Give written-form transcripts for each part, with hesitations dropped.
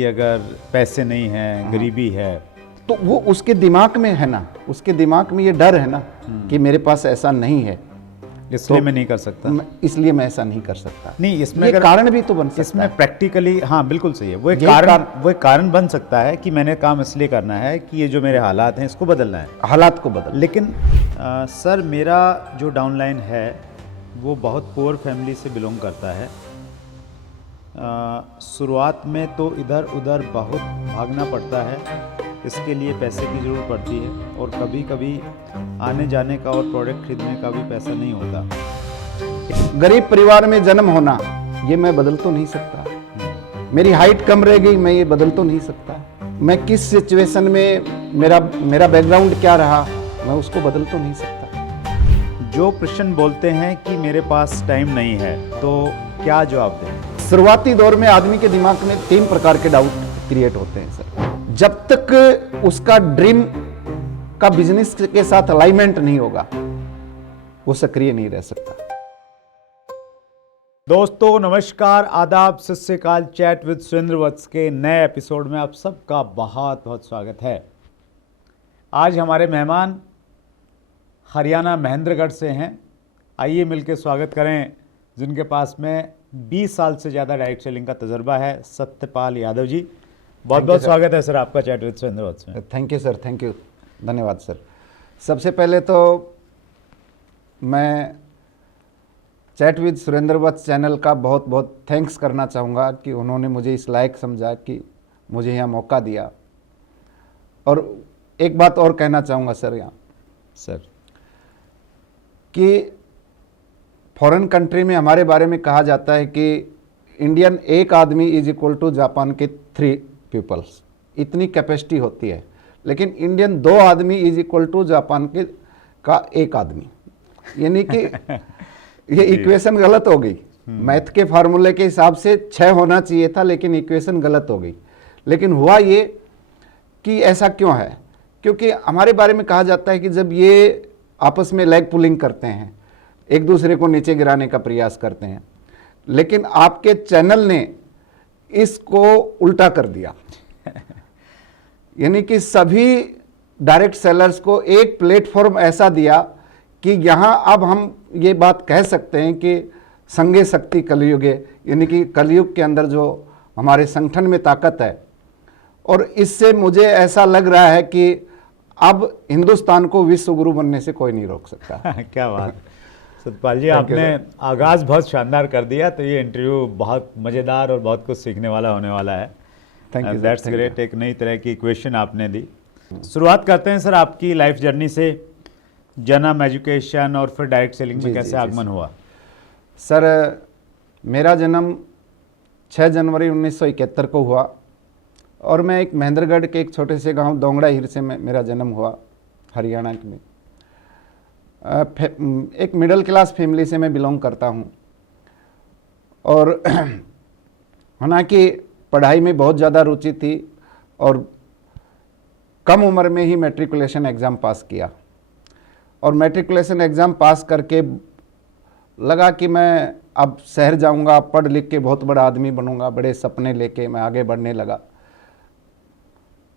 कि अगर पैसे नहीं हैं, गरीबी है, तो वो उसके दिमाग में है ना, उसके दिमाग में ये डर है ना कि मेरे पास ऐसा नहीं है, इसलिए मैं नहीं कर सकता। इसलिए मैं ऐसा नहीं कर सकता। नहीं, इसमें ये अगर कारण भी तो बन सकता इसमें है। प्रैक्टिकली, हाँ बिल्कुल सही है, वो एक यही वो एक कारण बन सकता है कि मैंने काम इसलिए करना है कि ये जो मेरे हालात हैं इसको बदलना है, हालात को बदल। लेकिन सर मेरा जो डाउनलाइन है वो बहुत पुअर फैमिली से बिलोंग करता है। शुरुआत में तो इधर उधर बहुत भागना पड़ता है, इसके लिए पैसे की ज़रूरत पड़ती है, और कभी कभी आने जाने का और प्रोडक्ट खरीदने का भी पैसा नहीं होता। गरीब परिवार में जन्म होना ये मैं बदल तो नहीं सकता। मेरी हाइट कम रह गई, मैं ये बदल तो नहीं सकता। मैं किस सिचुएशन में मेरा बैकग्राउंड क्या रहा, मैं उसको बदल तो नहीं सकता। जो प्रश्न बोलते हैं कि मेरे पास टाइम नहीं है, तो क्या जवाब दें? शुरुआती दौर में आदमी के दिमाग में 3 प्रकार के डाउट क्रिएट होते हैं सर। जब तक उसका ड्रीम का बिजनेस के साथ अलाइनमेंट नहीं होगा, वो सक्रिय नहीं रह सकता। दोस्तों नमस्कार, आदाब, सत श्री अकाल। चैट विद सुरेंद्र वत्स के नए एपिसोड में आप सबका बहुत बहुत स्वागत है। आज हमारे मेहमान हरियाणा महेंद्रगढ़ से हैं। आइए मिलकर स्वागत करें जिनके पास में 20 साल से ज़्यादा डायरेक्ट सेलिंग का तजुर्बा है, सत्यपाल यादव जी। बहुत बहुत स्वागत है सर आपका चैट विद सुरेंद्र वत्स में। Thank you sir, thank you, धन्यवाद सर। सबसे पहले तो मैं chat with Surendra Vats channel का बहुत बहुत थैंक्स करना चाहूँगा कि उन्होंने मुझे इस लायक समझा कि मुझे यहाँ मौका दिया। और एक बात और कहना चाहूँगा सर यहाँ सर कि फॉरेन कंट्री में हमारे बारे में कहा जाता है कि इंडियन एक आदमी इज इक्वल टू जापान के 3 पीपल्स, इतनी कैपेसिटी होती है। लेकिन इंडियन 2 आदमी इज इक्वल टू जापान के का 1 आदमी, यानी कि ये इक्वेशन गलत हो गई। मैथ के फार्मूले के हिसाब से 6 होना चाहिए था, लेकिन इक्वेशन गलत हो गई। लेकिन हुआ ये कि ऐसा क्यों है, क्योंकि हमारे बारे में कहा जाता है कि जब ये आपस में लेग पुलिंग करते हैं, एक दूसरे को नीचे गिराने का प्रयास करते हैं, लेकिन आपके चैनल ने इसको उल्टा कर दिया। यानी कि सभी डायरेक्ट सेलर्स को एक प्लेटफॉर्म ऐसा दिया कि यहाँ अब हम ये बात कह सकते हैं कि संगे शक्ति कलयुगे, यानी कि कलयुग के अंदर जो हमारे संगठन में ताकत है। और इससे मुझे ऐसा लग रहा है कि अब हिंदुस्तान को विश्व गुरु बनने से कोई नहीं रोक सकता। क्या बात सतपाल जी, आपने आगाज़ बहुत शानदार कर दिया, तो ये इंटरव्यू बहुत मज़ेदार और बहुत कुछ सीखने वाला होने वाला है। Thank you, that's great. एक नई तरह की क्वेश्चन आपने दी। शुरुआत करते हैं सर आपकी लाइफ जर्नी से, जन्म, एजुकेशन और फिर डायरेक्ट सेलिंग में कैसे आगमन हुआ? सर मेरा जन्म 6 जनवरी 1971 को हुआ, और मैं एक महेंद्रगढ़ के एक छोटे से गांव दोंगड़ा हिर से मेरा जन्म हुआ, हरियाणा में। एक मिडिल क्लास फैमिली से मैं बिलोंग करता हूं, और हालांकि पढ़ाई में बहुत ज़्यादा रुचि थी, और कम उम्र में ही मैट्रिकुलेशन एग्ज़ाम पास किया। और मैट्रिकुलेशन एग्ज़ाम पास करके लगा कि मैं अब शहर जाऊंगा, पढ़ लिख के बहुत बड़ा आदमी बनूंगा, बड़े सपने लेके मैं आगे बढ़ने लगा।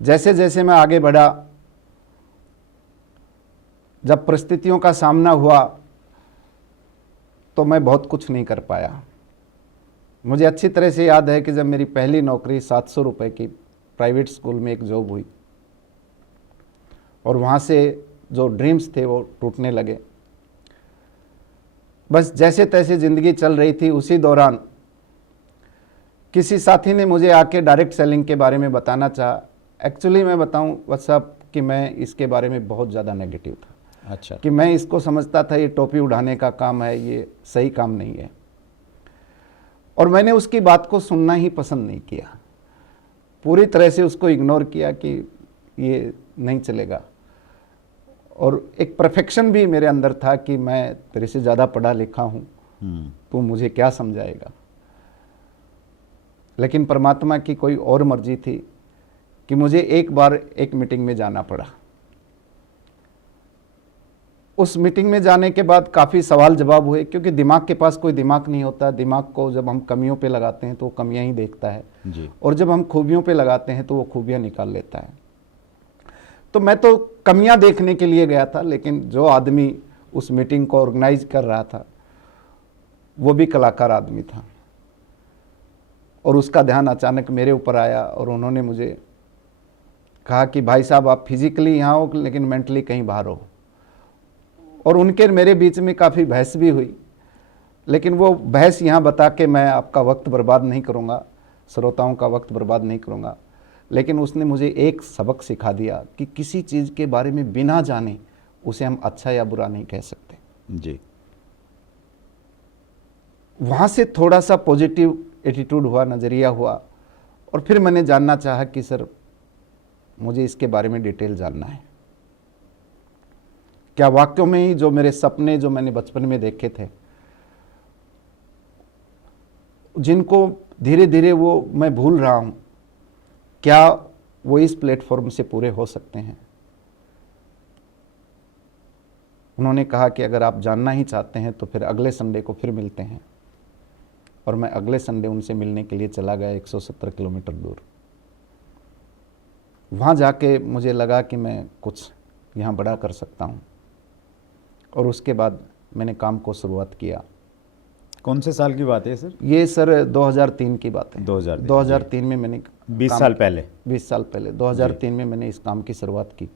जैसे जैसे मैं आगे बढ़ा, जब परिस्थितियों का सामना हुआ तो मैं बहुत कुछ नहीं कर पाया। मुझे अच्छी तरह से याद है कि जब मेरी पहली नौकरी 700 रुपये की प्राइवेट स्कूल में एक जॉब हुई, और वहाँ से जो ड्रीम्स थे वो टूटने लगे। बस जैसे तैसे ज़िंदगी चल रही थी। उसी दौरान किसी साथी ने मुझे आके डायरेक्ट सेलिंग के बारे में बताना चाहा। एक्चुअली मैं बताऊं व्हाट्सएप कि मैं इसके बारे में बहुत ज़्यादा नेगेटिव था। अच्छा। कि मैं इसको समझता था ये टोपी उड़ाने का काम है, ये सही काम नहीं है। और मैंने उसकी बात को सुनना ही पसंद नहीं किया, पूरी तरह से उसको इग्नोर किया कि ये नहीं चलेगा। और एक परफेक्शन भी मेरे अंदर था कि मैं तेरे से ज़्यादा पढ़ा लिखा हूँ, तू मुझे क्या समझाएगा। लेकिन परमात्मा की कोई और मर्जी थी कि मुझे एक बार एक मीटिंग में जाना पड़ा। उस मीटिंग में जाने के बाद काफ़ी सवाल जवाब हुए, क्योंकि दिमाग के पास कोई दिमाग नहीं होता। दिमाग को जब हम कमियों पे लगाते हैं तो वो कमियां ही देखता है, जी। और जब हम खूबियों पे लगाते हैं तो वो खूबियां निकाल लेता है। तो मैं तो कमियां देखने के लिए गया था, लेकिन जो आदमी उस मीटिंग को ऑर्गेनाइज कर रहा था वो भी कलाकार आदमी था, और उसका ध्यान अचानक मेरे ऊपर आया और उन्होंने मुझे कहा कि भाई साहब, आप फिजिकली यहाँ हो लेकिन मेंटली कहीं बाहर हो। और उनके मेरे बीच में काफ़ी बहस भी हुई, लेकिन वो बहस यहाँ बता के मैं आपका वक्त बर्बाद नहीं करूँगा, श्रोताओं का वक्त बर्बाद नहीं करूँगा। लेकिन उसने मुझे एक सबक सिखा दिया कि किसी चीज़ के बारे में बिना जाने उसे हम अच्छा या बुरा नहीं कह सकते। जी। वहाँ से थोड़ा सा पॉजिटिव एटीट्यूड हुआ, नज़रिया हुआ, और फिर मैंने जानना चाहा कि सर मुझे इसके बारे में डिटेल जानना है। क्या वाकई में ही जो मेरे सपने जो मैंने बचपन में देखे थे, जिनको धीरे धीरे वो मैं भूल रहा हूँ, क्या वो इस प्लेटफॉर्म से पूरे हो सकते हैं? उन्होंने कहा कि अगर आप जानना ही चाहते हैं तो फिर अगले संडे को फिर मिलते हैं। और मैं अगले संडे उनसे मिलने के लिए चला गया 170 किलोमीटर दूर। वहाँ जाके मुझे लगा कि मैं कुछ यहाँ बड़ा कर सकता हूँ, और उसके बाद मैंने काम को शुरुआत किया। कौन से साल की बात है सर? ये सर 2003 की बात है। 2003 में मैंने 20 साल पहले 20 साल पहले 2003 में मैंने इस काम की शुरुआत की।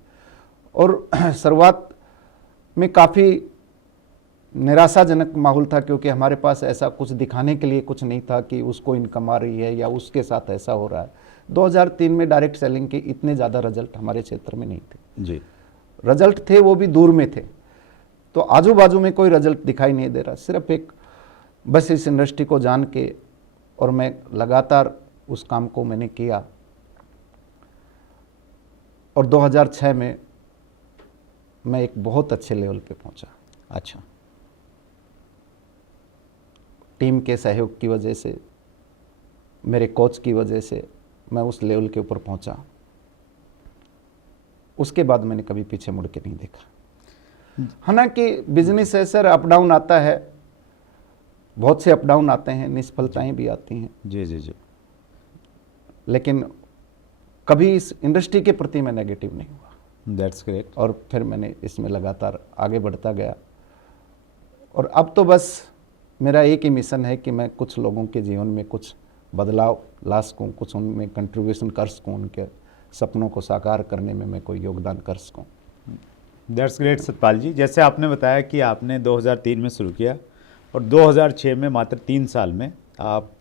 और शुरुआत में काफ़ी निराशाजनक माहौल था, क्योंकि हमारे पास ऐसा कुछ दिखाने के लिए कुछ नहीं था कि उसको इनकम आ रही है या उसके साथ ऐसा हो रहा है। 2003 में डायरेक्ट सेलिंग के इतने ज़्यादा रिजल्ट हमारे क्षेत्र में नहीं थे। जी। रिजल्ट थे वो भी दूर में थे, तो आजू बाजू में कोई रिजल्ट दिखाई नहीं दे रहा। सिर्फ एक बस इस इंडस्ट्री को जान के, और मैं लगातार उस काम को मैंने किया, और 2006 में मैं एक बहुत अच्छे लेवल पे पहुंचा। अच्छा। टीम के सहयोग की वजह से, मेरे कोच की वजह से मैं उस लेवल के ऊपर पहुंचा। उसके बाद मैंने कभी पीछे मुड़ के नहीं देखा। हालांकि बिजनेस है सर, अप डाउन आता है, बहुत से अप डाउन आते हैं, निष्फलताएं भी आती हैं। जी जी जी। लेकिन कभी इस इंडस्ट्री के प्रति मैं नेगेटिव नहीं हुआ। That's great. और फिर मैंने इसमें लगातार आगे बढ़ता गया, और अब तो बस मेरा एक ही मिशन है कि मैं कुछ लोगों के जीवन में कुछ बदलाव ला सकूँ, कुछ उनमें कंट्रीब्यूशन कर सकूँ, उनके सपनों को साकार करने में मैं कोई योगदान कर सकूँ। दैट्स ग्रेट सतपाल जी। जैसे आपने बताया कि आपने 2003 में शुरू किया और 2006 में मात्र 3 साल में आप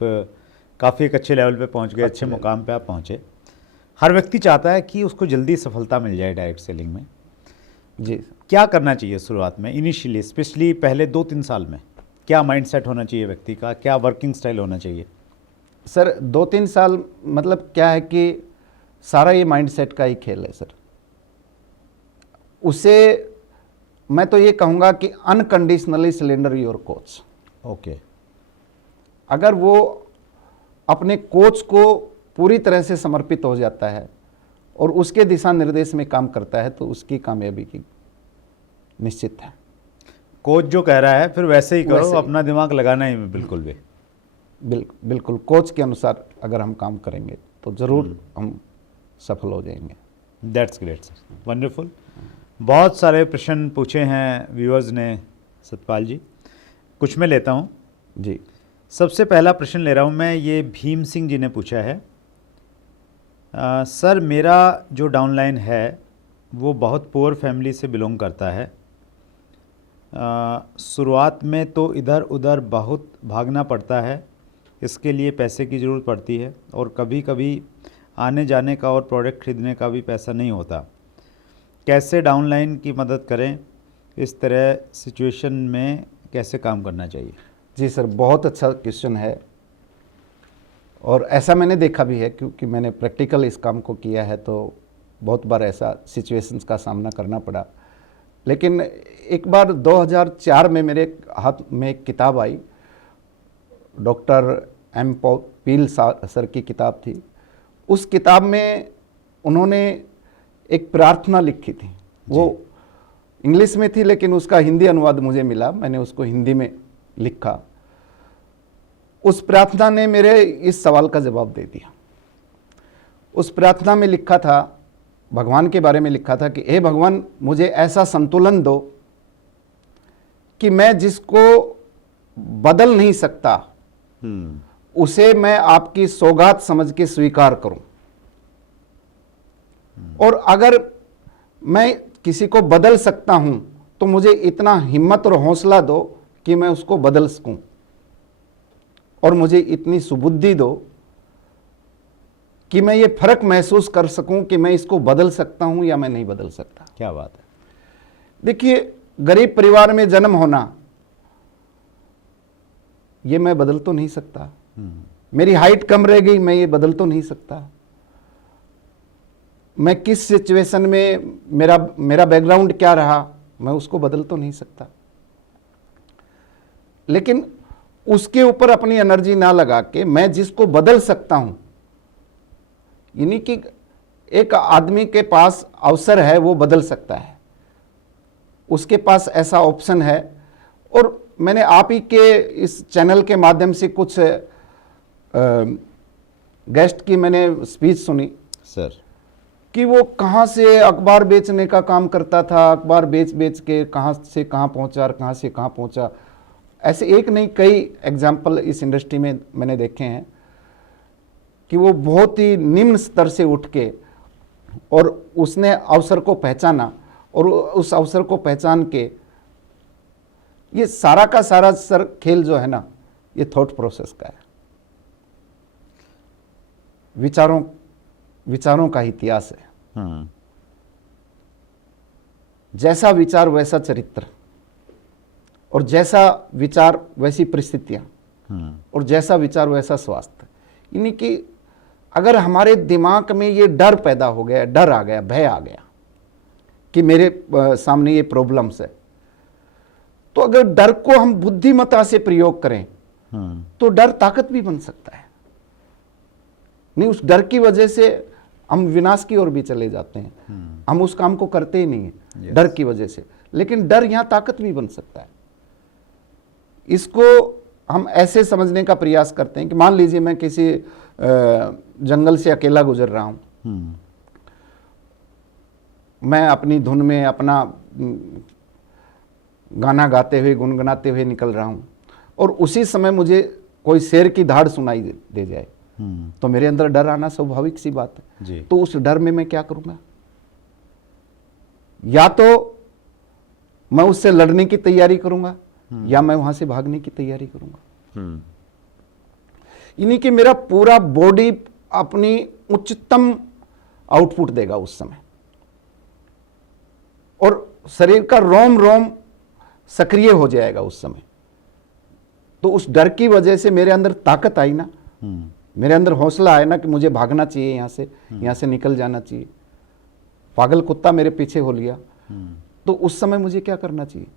काफ़ी एक अच्छे लेवल पे पहुंच गए, अच्छे मुकाम पे आप पहुंचे। हर व्यक्ति चाहता है कि उसको जल्दी सफलता मिल जाए डायरेक्ट सेलिंग में। जी। क्या करना चाहिए शुरुआत में, इनिशियली, स्पेशली पहले 2-3 साल में? क्या माइंडसेट होना चाहिए व्यक्ति का, क्या वर्किंग स्टाइल होना चाहिए? सर 2-3 साल मतलब क्या है कि सारा ये माइंडसेट का ही खेल है सर। उसे मैं तो ये कहूँगा कि unconditionally cylinder your coach. Okay. अगर वो अपने कोच को पूरी तरह से समर्पित हो जाता है और उसके दिशा निर्देश में काम करता है तो उसकी कामयाबी की निश्चित है। कोच जो कह रहा है फिर वैसे ही करो, वैसे ही। अपना दिमाग लगाना ही बिल्कुल भी। बिल्कुल कोच के अनुसार अगर हम काम करेंगे तो ज़रूर हम सफल हो जाएंगे। That's great sir, wonderful. बहुत सारे प्रश्न पूछे हैं व्यूअर्स ने सतपाल जी, कुछ मैं लेता हूँ जी। सबसे पहला प्रश्न ले रहा हूँ मैं, ये भीम सिंह जी ने पूछा है। सर मेरा जो डाउनलाइन है वो बहुत पुअर फैमिली से बिलोंग करता है। शुरुआत में तो इधर उधर बहुत भागना पड़ता है, इसके लिए पैसे की ज़रूरत पड़ती है और कभी कभी आने जाने का और प्रोडक्ट खरीदने का भी पैसा नहीं होता। कैसे डाउनलाइन की मदद करें, इस तरह सिचुएशन में कैसे काम करना चाहिए? जी सर, बहुत अच्छा क्वेश्चन है और ऐसा मैंने देखा भी है क्योंकि मैंने प्रैक्टिकल इस काम को किया है, तो बहुत बार ऐसा सिचुएशंस का सामना करना पड़ा। लेकिन एक बार 2004 में मेरे हाथ में एक किताब आई, डॉक्टर एम पील सर की किताब थी। उस किताब में उन्होंने एक प्रार्थना लिखी थी। वो इंग्लिश में थी लेकिन उसका हिंदी अनुवाद मुझे मिला, मैंने उसको हिंदी में लिखा। उस प्रार्थना ने मेरे इस सवाल का जवाब दे दिया। उस प्रार्थना में लिखा था, भगवान के बारे में लिखा था कि हे भगवान, मुझे ऐसा संतुलन दो कि मैं जिसको बदल नहीं सकता उसे मैं आपकी सौगात समझ के स्वीकार करूं, और अगर मैं किसी को बदल सकता हूं तो मुझे इतना हिम्मत और हौसला दो कि मैं उसको बदल सकूं, और मुझे इतनी सुबुद्धि दो कि मैं ये फर्क महसूस कर सकूं कि मैं इसको बदल सकता हूं या मैं नहीं बदल सकता। क्या बात है। देखिए, गरीब परिवार में जन्म होना, ये मैं बदल तो नहीं सकता। मेरी हाइट कम रह गई, मैं ये बदल तो नहीं सकता। मैं किस सिचुएशन में, मेरा बैकग्राउंड क्या रहा, मैं उसको बदल तो नहीं सकता। लेकिन उसके ऊपर अपनी एनर्जी ना लगा के मैं जिसको बदल सकता हूं, यानी कि एक आदमी के पास अवसर है, वो बदल सकता है, उसके पास ऐसा ऑप्शन है। और मैंने आप ही के इस चैनल के माध्यम से कुछ गेस्ट की मैंने स्पीच सुनी सर, कि वो कहाँ से अखबार बेचने का काम करता था, अखबार बेच बेच के कहाँ से कहाँ पहुँचा और कहाँ से कहाँ पहुँचा। ऐसे एक नहीं, कई एग्जाम्पल इस इंडस्ट्री में मैंने देखे हैं कि वो बहुत ही निम्न स्तर से उठ के, और उसने अवसर को पहचाना, और उस अवसर को पहचान के, ये सारा का सारा सर खेल जो है ना, ये थॉट प्रोसेस का है, विचारों का इतिहास है। जैसा विचार वैसा चरित्र, और जैसा विचार वैसी परिस्थितियां, और जैसा विचार वैसा स्वास्थ्य। यानी कि अगर हमारे दिमाग में ये डर पैदा हो गया, डर आ गया, भय आ गया कि मेरे सामने ये प्रॉब्लम्स है, तो अगर डर को हम बुद्धिमत्ता से प्रयोग करें तो डर ताकत भी बन सकता है। नहीं, उस डर की वजह से हम विनाश की ओर भी चले जाते हैं, हम उस काम को करते ही नहीं है डर की वजह से। लेकिन डर यहां ताकत भी बन सकता है। इसको हम ऐसे समझने का प्रयास करते हैं कि मान लीजिए मैं किसी जंगल से अकेला गुजर रहा हूं, मैं अपनी धुन में अपना गाना गाते हुए, गुनगुनाते हुए निकल रहा हूं, और उसी समय मुझे कोई शेर की धाड़ सुनाई दे जाए, तो मेरे अंदर डर आना स्वाभाविक सी बात है जी। तो उस डर में मैं क्या करूंगा? या तो मैं उससे लड़ने की तैयारी करूंगा, या मैं वहां से भागने की तैयारी करूंगा। यानी कि मेरा पूरा बॉडी अपनी उच्चतम आउटपुट देगा उस समय, और शरीर का रोम रोम सक्रिय हो जाएगा उस समय। तो उस डर की वजह से मेरे अंदर ताकत आई ना, मेरे अंदर हौसला आया ना कि मुझे भागना चाहिए, यहां से निकल जाना चाहिए। पागल कुत्ता मेरे पीछे हो लिया, तो उस समय मुझे क्या करना चाहिए?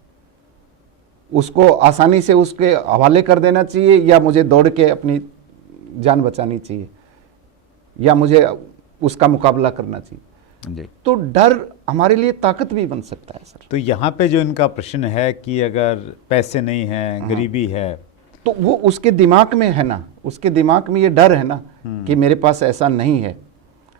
उसको आसानी से उसके हवाले कर देना चाहिए, या मुझे दौड़ के अपनी जान बचानी चाहिए, या मुझे उसका मुकाबला करना चाहिए? जी। तो डर हमारे लिए ताकत भी बन सकता है सर। तो यहाँ पे जो इनका प्रश्न है कि अगर पैसे नहीं है, गरीबी है, तो वो उसके दिमाग में है ना, उसके दिमाग में ये डर है ना कि मेरे पास ऐसा नहीं है,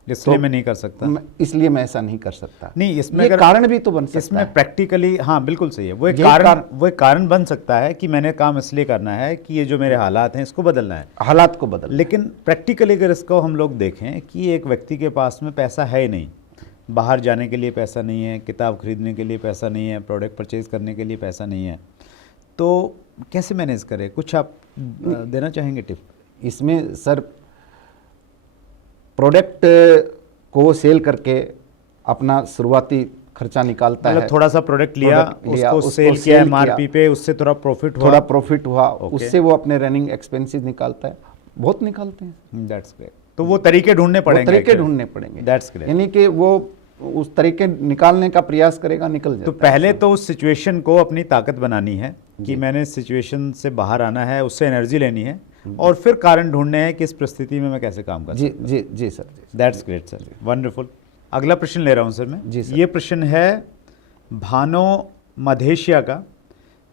इसलिए मैं नहीं कर सकता, इसलिए मैं ऐसा नहीं कर सकता। नहीं, इसमें ये कारण भी तो बन सकता है। इसमें प्रैक्टिकली, हाँ बिल्कुल सही है, वो एक कारण बन सकता है कि मैंने काम इसलिए करना है कि ये जो मेरे हालात हैं इसको बदलना है, हालात को बदलना। लेकिन प्रैक्टिकली अगर इसको हम लोग देखें कि एक व्यक्ति के पास में पैसा है नहीं, बाहर जाने के लिए पैसा नहीं है, किताब खरीदने के लिए पैसा नहीं है, प्रोडक्ट परचेज करने के लिए पैसा नहीं है, तो कैसे मैनेज करें? कुछ आप देना चाहेंगे टिप इसमें? सर, प्रोडक्ट को सेल करके अपना शुरुआती खर्चा निकालता है। थोड़ा सा प्रोडक्ट लिया, उसको सेल किया एमआरपी पे, उससे थोड़ा प्रॉफिट हुआ, उससे वो अपने रनिंग एक्सपेंसेस निकालता है। बहुत निकालते हैं। That's great. तो वो तरीके ढूंढने पड़ेंगे। That's great. यानी कि वो उस तरीके निकालने का प्रयास करेगा, निकल जाता है। तो पहले तो उस सिचुएशन को अपनी ताकत बनानी है कि मैंने सिचुएशन से बाहर आना है, उससे एनर्जी लेनी है, और फिर कारण ढूंढने हैं कि इस परिस्थिति में मैं कैसे काम कर सकता हूं। जी sir. That's great sir, wonderful. अगला प्रश्न ले रहा हूं सर मैं। जी सर। ये प्रश्न है भानो मधेशिया का,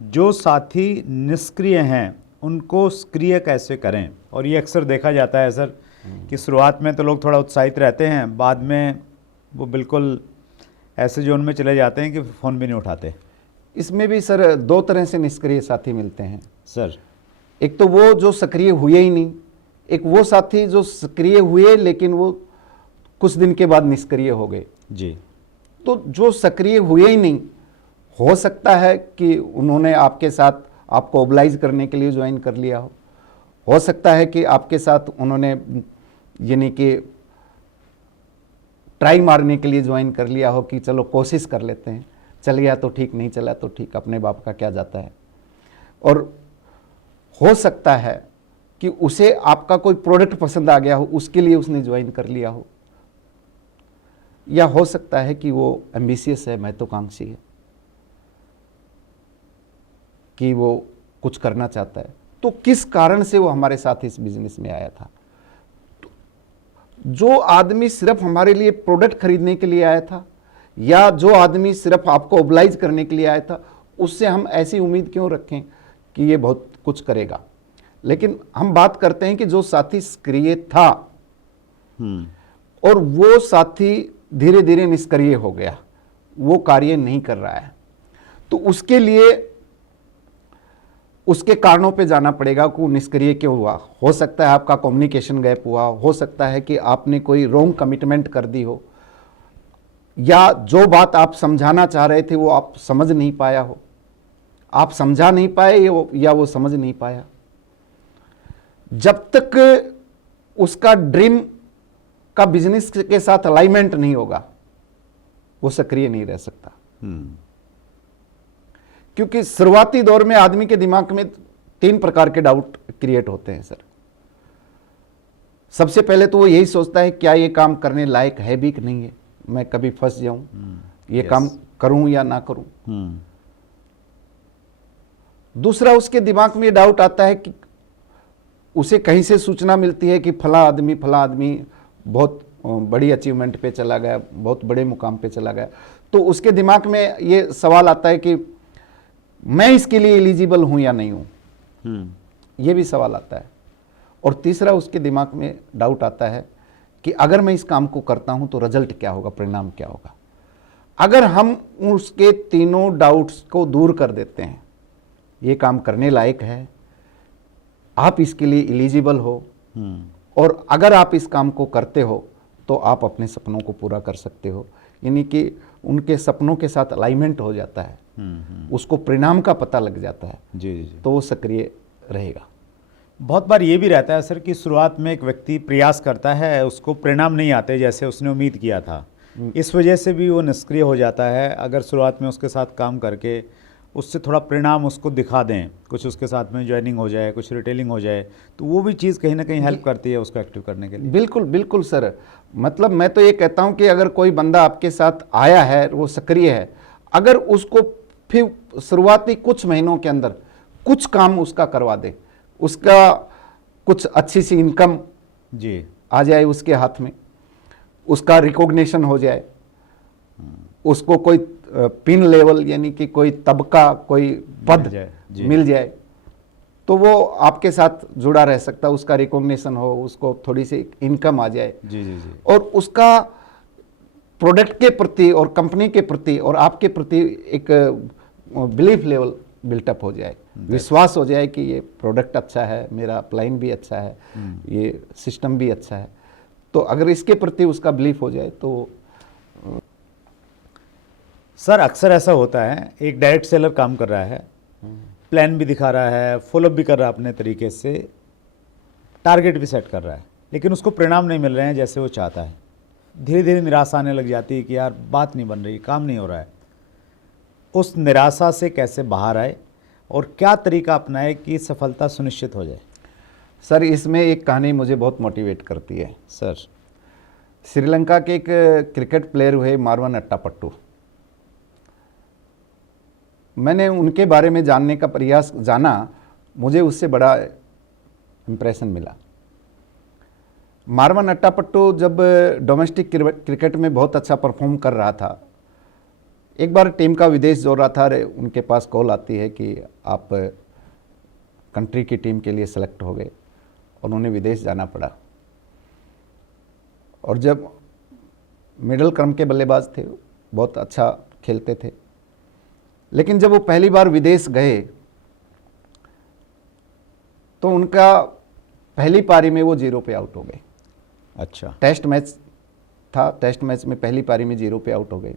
जो साथी निष्क्रिय हैं उनको सक्रिय कैसे करें। और ये अक्सर देखा जाता है सर कि शुरुआत में तो लोग थोड़ा उत्साहित रहते हैं, बाद में वो बिल्कुल ऐसे जोन में चले जाते हैं कि फ़ोन भी नहीं उठाते। इसमें भी सर दो तरह से निष्क्रिय साथी मिलते हैं सर। एक तो वो जो सक्रिय हुए ही नहीं, एक वो साथी जो सक्रिय हुए लेकिन वो कुछ दिन के बाद निष्क्रिय हो गए। जी। तो जो सक्रिय हुए ही नहीं, हो सकता है कि उन्होंने आपके साथ आपको ओबलाइज करने के लिए ज्वाइन कर लिया हो सकता है कि आपके साथ उन्होंने यानी कि ट्राई मारने के लिए ज्वाइन कर लिया हो कि चलो कोशिश कर लेते हैं, चल गया तो ठीक, नहीं चला तो ठीक, अपने बाप का क्या जाता है। और हो सकता है कि उसे आपका कोई प्रोडक्ट पसंद आ गया हो, उसके लिए उसने ज्वाइन कर लिया हो, या हो सकता है कि वो एम्बिशियस है, महत्वाकांक्षी है, कि वो कुछ करना चाहता है। तो किस कारण से वो हमारे साथ इस बिजनेस में आया था। जो आदमी सिर्फ हमारे लिए प्रोडक्ट खरीदने के लिए आया था, या जो आदमी सिर्फ आपको ओबलाइज करने के लिए आया था, उससे हम ऐसी उम्मीद क्यों रखें कि ये बहुत कुछ करेगा। लेकिन हम बात करते हैं कि जो साथी सक्रिय था और वो साथी धीरे धीरे निष्क्रिय हो गया, वो कार्य नहीं कर रहा है, तो उसके लिए उसके कारणों पे जाना पड़ेगा कि वो निष्क्रिय क्यों हुआ। हो सकता है आपका कम्युनिकेशन गैप हुआ, हो सकता है कि आपने कोई रॉन्ग कमिटमेंट कर दी हो, या जो बात आप समझाना चाह रहे थे वो आप समझ नहीं पाया हो, आप समझा नहीं पाए या वो समझ नहीं पाया। जब तक उसका ड्रीम का बिजनेस के साथ अलाइनमेंट नहीं होगा, वो सक्रिय नहीं रह सकता। क्योंकि शुरुआती दौर में आदमी के दिमाग में 3 प्रकार के डाउट क्रिएट होते हैं सर। सबसे पहले तो वो यही सोचता है क्या ये काम करने लायक है भी कि नहीं है, मैं कभी फंस जाऊं, ये काम करूं या ना करूं। दूसरा, उसके दिमाग में डाउट आता है कि उसे कहीं से सूचना मिलती है कि फला आदमी बहुत बड़ी अचीवमेंट पे चला गया, बहुत बड़े मुकाम पे चला गया, तो उसके दिमाग में ये सवाल आता है कि मैं इसके लिए एलिजिबल हूं या नहीं हूं। ये भी सवाल आता है। और तीसरा, उसके दिमाग में डाउट आता है कि अगर मैं इस काम को करता हूं तो रिजल्ट क्या होगा, परिणाम क्या होगा। अगर हम उसके तीनों डाउट्स को दूर कर देते हैं, ये काम करने लायक है, आप इसके लिए एलिजिबल हो, और अगर आप इस काम को करते हो तो आप अपने सपनों को पूरा कर सकते हो, यानी कि उनके सपनों के साथ अलाइनमेंट हो जाता है, उसको परिणाम का पता लग जाता है, जी, तो वो सक्रिय रहेगा। बहुत बार ये भी रहता है सर कि शुरुआत में एक व्यक्ति प्रयास करता है, उसको परिणाम नहीं आते जैसे उसने उम्मीद किया था, इस वजह से भी वो निष्क्रिय हो जाता है। अगर शुरुआत में उसके साथ काम करके उससे थोड़ा परिणाम उसको दिखा दें, कुछ उसके साथ में ज्वाइनिंग हो जाए, कुछ रिटेलिंग हो जाए, तो वो भी चीज़ कहीं ना कहीं हेल्प करती है उसको एक्टिव करने के लिए। बिल्कुल बिल्कुल सर, मतलब मैं तो ये कहता हूँ कि अगर कोई बंदा आपके साथ आया है, वो सक्रिय है, अगर उसको फिर शुरुआती कुछ महीनों के अंदर कुछ काम उसका करवा दे, उसका कुछ अच्छी सी इनकम जी आ जाए उसके हाथ में, उसका रिकॉग्निशन हो जाए, उसको कोई पिन लेवल यानी कि कोई तबका, कोई पद मिल जाए, तो वो आपके साथ जुड़ा रह सकता है, उसका रिकॉग्निशन हो, उसको थोड़ी सी इनकम आ जाए, जी, और उसका प्रोडक्ट के प्रति और कंपनी के प्रति और आपके प्रति एक बिलीफ लेवल बिल्टअप हो जाए, विश्वास हो जाए कि ये प्रोडक्ट अच्छा है, मेरा अपलाइन भी अच्छा है, ये सिस्टम भी अच्छा है। तो अगर इसके प्रति उसका बिलीफ हो जाए तो सर अक्सर ऐसा होता है, एक डायरेक्ट सेलर काम कर रहा है, प्लान भी दिखा रहा है, फॉलोअप भी कर रहा है अपने तरीके से, टारगेट भी सेट कर रहा है, लेकिन उसको परिणाम नहीं मिल रहे हैं जैसे वो चाहता है। धीरे धीरे निराशा आने लग जाती है कि यार बात नहीं बन रही, काम नहीं हो रहा है। उस निराशा से कैसे बाहर आए और क्या तरीका अपनाए कि सफलता सुनिश्चित हो जाए? सर इसमें एक कहानी मुझे बहुत मोटिवेट करती है सर। श्रीलंका के एक क्रिकेट प्लेयर हुए मारवन अट्टापट्टू। मैंने उनके बारे में जानने का प्रयास जाना, मुझे उससे बड़ा इम्प्रेशन मिला। मारवन अट्टापट्टू जब डोमेस्टिक क्रिकेट में बहुत अच्छा परफॉर्म कर रहा था, एक बार टीम का विदेश जो रहा था, उनके पास कॉल आती है कि आप कंट्री की टीम के लिए सेलेक्ट हो गए और उन्हें विदेश जाना पड़ा। और जब मिडिल क्रम के बल्लेबाज थे, बहुत अच्छा खेलते थे, लेकिन जब वो पहली बार विदेश गए तो उनका पहली पारी में वो 0 पे आउट हो गए। अच्छा, टेस्ट मैच था, टेस्ट मैच में पहली पारी में 0 पे आउट हो गए,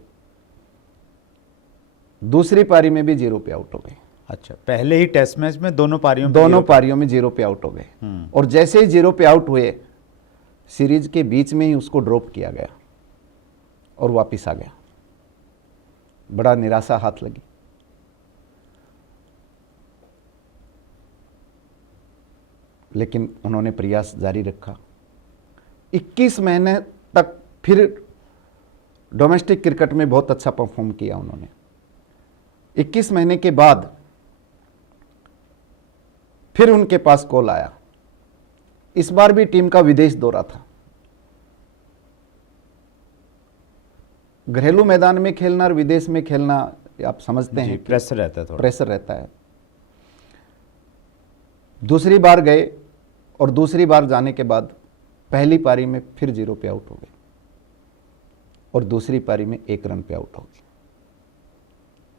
दूसरी पारी में भी 0 पे आउट हो गए। अच्छा, पहले ही टेस्ट मैच में दोनों पारियों में दोनों 0 पारियों में 0 पे आउट हो गए। और जैसे ही 0 पे आउट हुए, सीरीज के बीच में ही उसको ड्रॉप किया गया और वापिस आ गया। बड़ा निराशा हाथ लगी। लेकिन उन्होंने प्रयास जारी रखा। 21 महीने तक फिर डोमेस्टिक क्रिकेट में बहुत अच्छा परफॉर्म किया उन्होंने। 21 महीने के बाद फिर उनके पास कॉल आया। इस बार भी टीम का विदेश दौरा था। घरेलू मैदान में खेलना और विदेश में खेलना, आप समझते हैं, प्रेशर रहता है, थोड़ा प्रेशर रहता है। दूसरी बार गए और दूसरी बार जाने के बाद पहली पारी में फिर 0 पे आउट हो गए और दूसरी पारी में 1 रन पे आउट हो गए।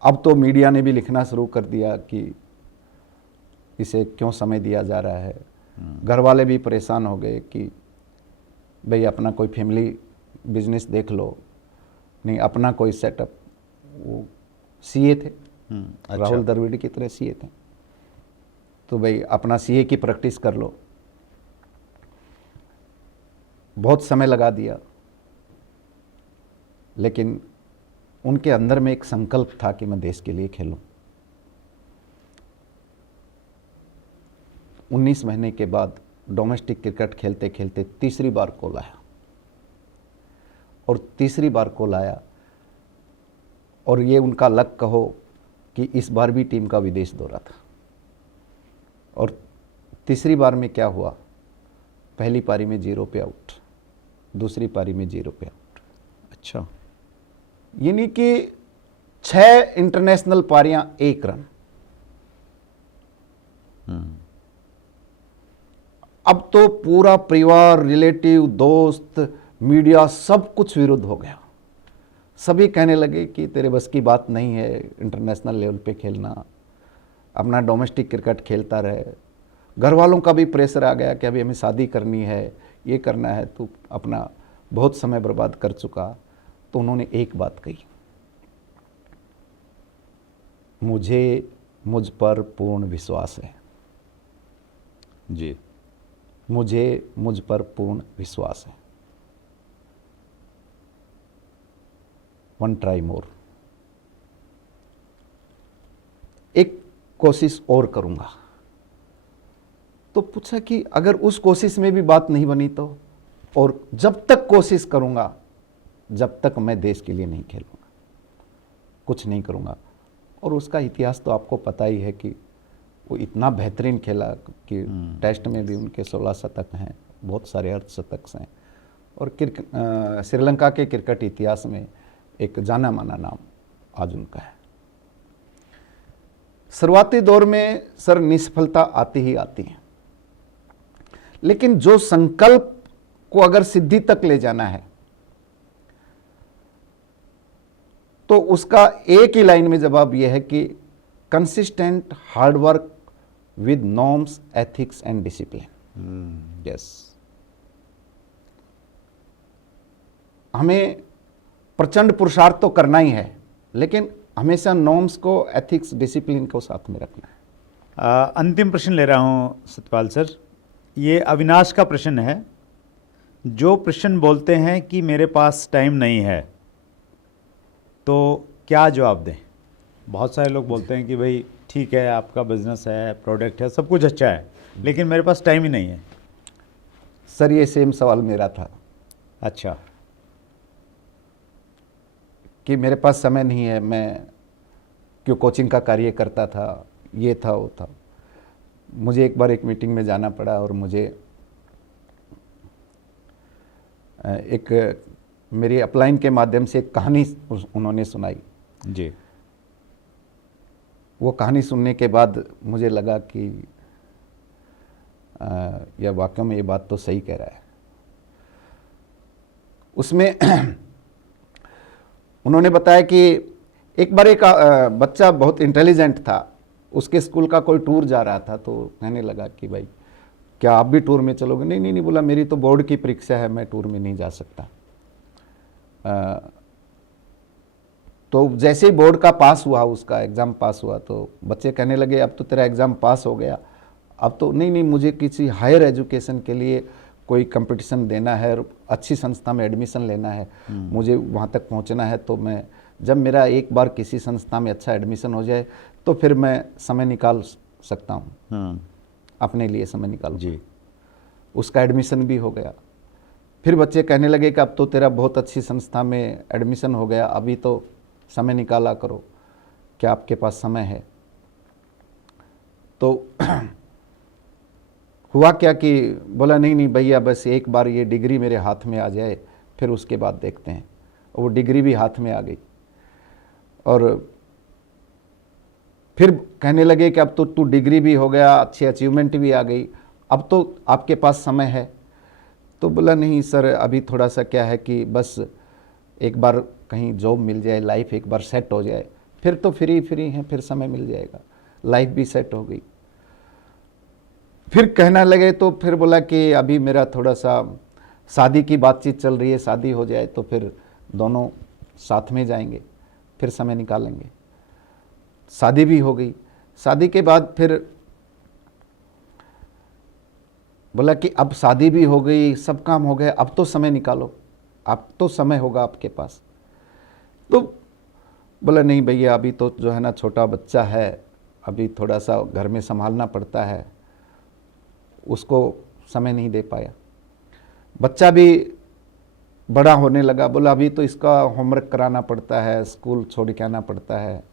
अब तो मीडिया ने भी लिखना शुरू कर दिया कि इसे क्यों समय दिया जा रहा है। घर वाले भी परेशान हो गए कि भाई अपना कोई फैमिली बिजनेस देख लो, नहीं अपना कोई सेटअप। वो सीए थे, अच्छा। राहुल द्रविड़ की तरह सीए थे, तो भाई अपना सीए की प्रैक्टिस कर लो। बहुत समय लगा दिया, लेकिन उनके अंदर में एक संकल्प था कि मैं देश के लिए खेलूं। 19 महीने के बाद डोमेस्टिक क्रिकेट खेलते खेलते तीसरी बार कॉल आया, और तीसरी बार कॉल आया, और ये उनका लक कहो कि इस बार भी टीम का विदेश दौरा था। और तीसरी बार में क्या हुआ, पहली पारी में 0 पे आउट, दूसरी पारी में 0 पे आउट। अच्छा, यानी कि 6 इंटरनेशनल पारियां 1 रन। अब तो पूरा परिवार, रिलेटिव, दोस्त, मीडिया सब कुछ विरुद्ध हो गया। सभी कहने लगे कि तेरे बस की बात नहीं है इंटरनेशनल लेवल पे खेलना, अपना डोमेस्टिक क्रिकेट खेलता रहे। घर वालों का भी प्रेशर आ गया कि अभी हमें शादी करनी है, ये करना है, तू अपना बहुत समय बर्बाद कर चुका। तो उन्होंने एक बात कही, मुझे मुझ पर पूर्ण विश्वास है। जी, मुझे मुझ पर पूर्ण विश्वास है। वन ट्राई मोर, एक कोशिश और करूंगा। तो पूछा कि अगर उस कोशिश में भी बात नहीं बनी तो, और जब तक कोशिश करूंगा, जब तक मैं देश के लिए नहीं खेलूंगा, कुछ नहीं करूंगा। और उसका इतिहास तो आपको पता ही है कि वो इतना बेहतरीन खेला कि टेस्ट में भी उनके 16 शतक हैं, बहुत सारे अर्धशतक हैं, और श्रीलंका के क्रिकेट इतिहास में एक जाना माना नाम आज उनका है। शुरुआती दौर में सर निष्फलता आती ही आती है, लेकिन जो संकल्प को अगर सिद्धि तक ले जाना है तो उसका एक ही लाइन में जवाब यह है कि consistent hard work with norms, ethics and discipline. Yes, हमें प्रचंड पुरुषार्थ तो करना ही है, लेकिन हमेशा नॉर्म्स को, एथिक्स, डिसिप्लिन को साथ में रखना है। अंतिम प्रश्न ले रहा हूं सतपाल सर। ये अविनाश का प्रश्न है। जो प्रश्न बोलते हैं कि मेरे पास टाइम नहीं है, तो क्या जवाब दें? बहुत सारे लोग बोलते हैं कि भाई ठीक है, आपका बिजनेस है, प्रोडक्ट है, सब कुछ अच्छा है, लेकिन मेरे पास टाइम ही नहीं है। सर ये सेम सवाल मेरा था। अच्छा, कि मेरे पास समय नहीं है, मैं क्यों कोचिंग का कार्य करता था, ये था वो था। मुझे एक बार एक मीटिंग में जाना पड़ा और मुझे एक मेरी अपलाइन के माध्यम से एक कहानी उन्होंने सुनाई जी। वो कहानी सुनने के बाद मुझे लगा कि यह वाकई में ये बात तो सही कह रहा है। उसमें उन्होंने बताया कि एक बार एक बच्चा बहुत इंटेलिजेंट था, उसके स्कूल का कोई टूर जा रहा था, तो कहने लगा कि भाई क्या आप भी टूर में चलोगे? नहीं नहीं नहीं, बोला मेरी तो बोर्ड की परीक्षा है, मैं टूर में नहीं जा सकता। तो जैसे ही बोर्ड का पास हुआ, उसका एग्ज़ाम पास हुआ, तो बच्चे कहने लगे अब तो तेरा एग्ज़ाम पास हो गया, अब तो नहीं नहीं, मुझे किसी हायर एजुकेशन के लिए कोई कंपटीशन देना है, अच्छी संस्था में एडमिशन लेना है, मुझे वहाँ तक पहुँचना है। तो मैं जब मेरा एक बार किसी संस्था में अच्छा एडमिशन हो जाए तो फिर मैं समय निकाल सकता हूँ, अपने लिए समय निकाल। जी। उसका एडमिशन भी हो गया। फिर बच्चे कहने लगे कि अब तो तेरा बहुत अच्छी संस्था में एडमिशन हो गया, अभी तो समय निकाला करो, क्या आपके पास समय है? तो हुआ क्या कि बोला नहीं नहीं भैया, बस एक बार ये डिग्री मेरे हाथ में आ जाए, फिर उसके बाद देखते हैं। और वो डिग्री भी हाथ में आ गई और फिर कहने लगे कि अब तो तू डिग्री भी हो गया, अच्छी अचीवमेंट भी आ गई, अब तो आपके पास समय है। तो बोला नहीं सर, अभी थोड़ा सा क्या है कि बस एक बार कहीं जॉब मिल जाए, लाइफ एक बार सेट हो जाए, फिर तो फ्री हैं, फिर समय मिल जाएगा, लाइफ भी सेट हो गई। फिर कहना लगे तो फिर बोला कि अभी मेरा थोड़ा सा शादी की बातचीत चल रही है, शादी हो जाए तो फिर दोनों साथ में जाएंगे, फिर समय निकालेंगे। शादी भी हो गई। शादी के बाद फिर बोला कि अब शादी भी हो गई, सब काम हो गया, अब तो समय निकालो, अब तो समय होगा आपके पास। तो बोला नहीं भैया, अभी तो जो है ना छोटा बच्चा है, अभी थोड़ा सा घर में संभालना पड़ता है, उसको समय नहीं दे पाया। बच्चा भी बड़ा होने लगा, बोला अभी तो इसका होमवर्क कराना पड़ता है, स्कूल छोड़ के आना पड़ता है।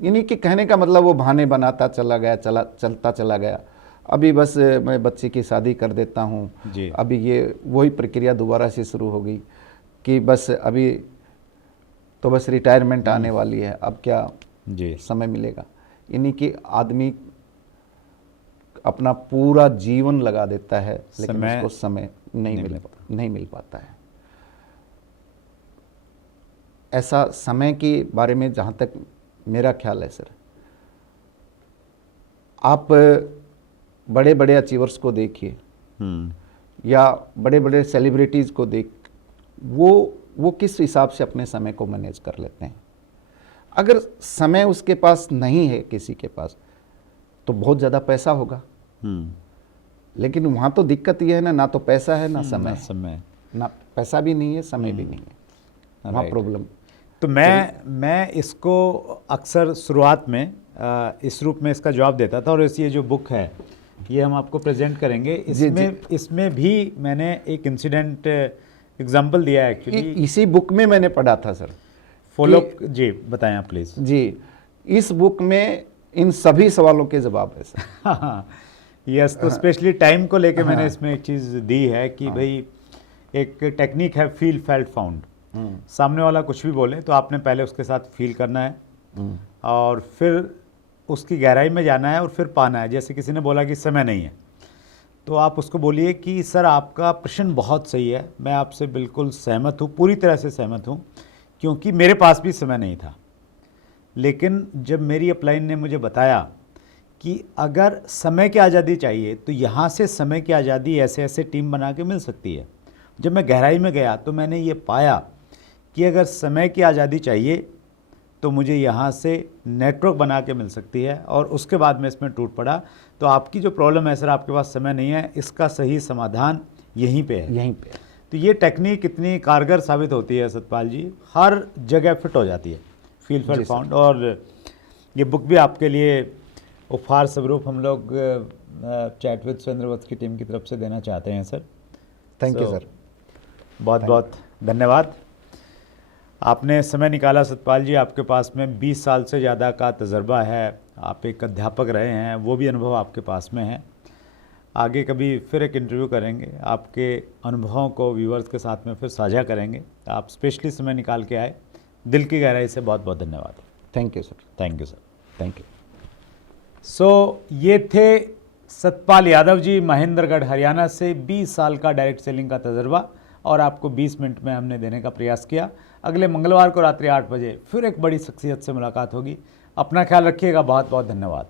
यानी कि कहने का मतलब वो बहाने बनाता चला गया, चलता चला गया। अभी बस मैं बच्चे की शादी कर देता हूँ, अभी ये वही प्रक्रिया दोबारा से शुरू हो गई कि बस अभी तो बस रिटायरमेंट आने वाली है, अब क्या समय मिलेगा। यानी कि आदमी अपना पूरा जीवन लगा देता है, लेकिन उसको समय नहीं मिल पाता है। ऐसा समय के बारे में जहाँ तक मेरा ख्याल है सर, आप बड़े बड़े अचीवर्स को देखिए या बड़े बड़े सेलिब्रिटीज़ को देख, वो किस हिसाब से अपने समय को मैनेज कर लेते हैं। अगर समय उसके पास नहीं है किसी के पास, तो बहुत ज़्यादा पैसा होगा, लेकिन वहाँ तो दिक्कत यह है ना तो पैसा है ना समय, ना पैसा भी नहीं है, समय भी नहीं है, वहाँ प्रॉब्लम। तो मैं इसको अक्सर शुरुआत में इस रूप में इसका जवाब देता था, और ये जो बुक है ये हम आपको प्रेजेंट करेंगे। इसमें भी मैंने एक इंसिडेंट एग्जाम्पल दिया है एक्चुअली, इसी बुक में मैंने पढ़ा था सर। फॉलो जी, बताएं आप प्लीज़। जी, इस बुक में इन सभी सवालों के जवाब है सर। यस, तो स्पेशली टाइम को लेके मैंने इसमें एक चीज़ दी है कि भाई एक टेक्निक है फील फेल्ट फाउंड। सामने वाला कुछ भी बोले तो आपने पहले उसके साथ फील करना है और फिर उसकी गहराई में जाना है और फिर पाना है। जैसे किसी ने बोला कि समय नहीं है, तो आप उसको बोलिए कि सर आपका प्रश्न बहुत सही है, मैं आपसे बिल्कुल सहमत हूँ, पूरी तरह से सहमत हूँ, क्योंकि मेरे पास भी समय नहीं था। लेकिन जब मेरी अपलाइन ने मुझे बताया कि अगर समय की आज़ादी चाहिए तो यहाँ से समय की आज़ादी ऐसे ऐसे टीम बना के मिल सकती है। जब मैं गहराई में गया तो मैंने ये पाया कि अगर समय की आज़ादी चाहिए तो मुझे यहाँ से नेटवर्क बना के मिल सकती है, और उसके बाद मैं इसमें टूट पड़ा। तो आपकी जो प्रॉब्लम है सर, आपके पास समय नहीं है, इसका सही समाधान यहीं पे है, यहीं पे। तो ये टेक्निक इतनी कारगर साबित होती है सतपाल जी, हर जगह फिट हो जाती है, फील फेल्ट फाउंड। और ये बुक भी आपके लिए उपहार स्वरूप हम लोग चैट विद सुरेंद्र वत्स की टीम की तरफ से देना चाहते हैं सर। थैंक यू सर, बहुत बहुत धन्यवाद। आपने समय निकाला सतपाल जी, आपके पास में 20 साल से ज़्यादा का तजर्बा है, आप एक अध्यापक रहे हैं, वो भी अनुभव आपके पास में है। आगे कभी फिर एक इंटरव्यू करेंगे, आपके अनुभवों को व्यूवर्स के साथ में फिर साझा करेंगे। आप स्पेशली समय निकाल के आए, दिल की गहराई से बहुत बहुत धन्यवाद। Thank you sir. Thank you sir. Thank you. So ये थे सतपाल यादव जी, महेंद्रगढ़ हरियाणा से। 20 साल का डायरेक्ट सेलिंग का तजर्बा, और आपको 20 मिनट में हमने देने का प्रयास किया। अगले मंगलवार को रात्रि 8 बजे फिर एक बड़ी शख्सियत से मुलाकात होगी। अपना ख्याल रखिएगा। बहुत बहुत धन्यवाद।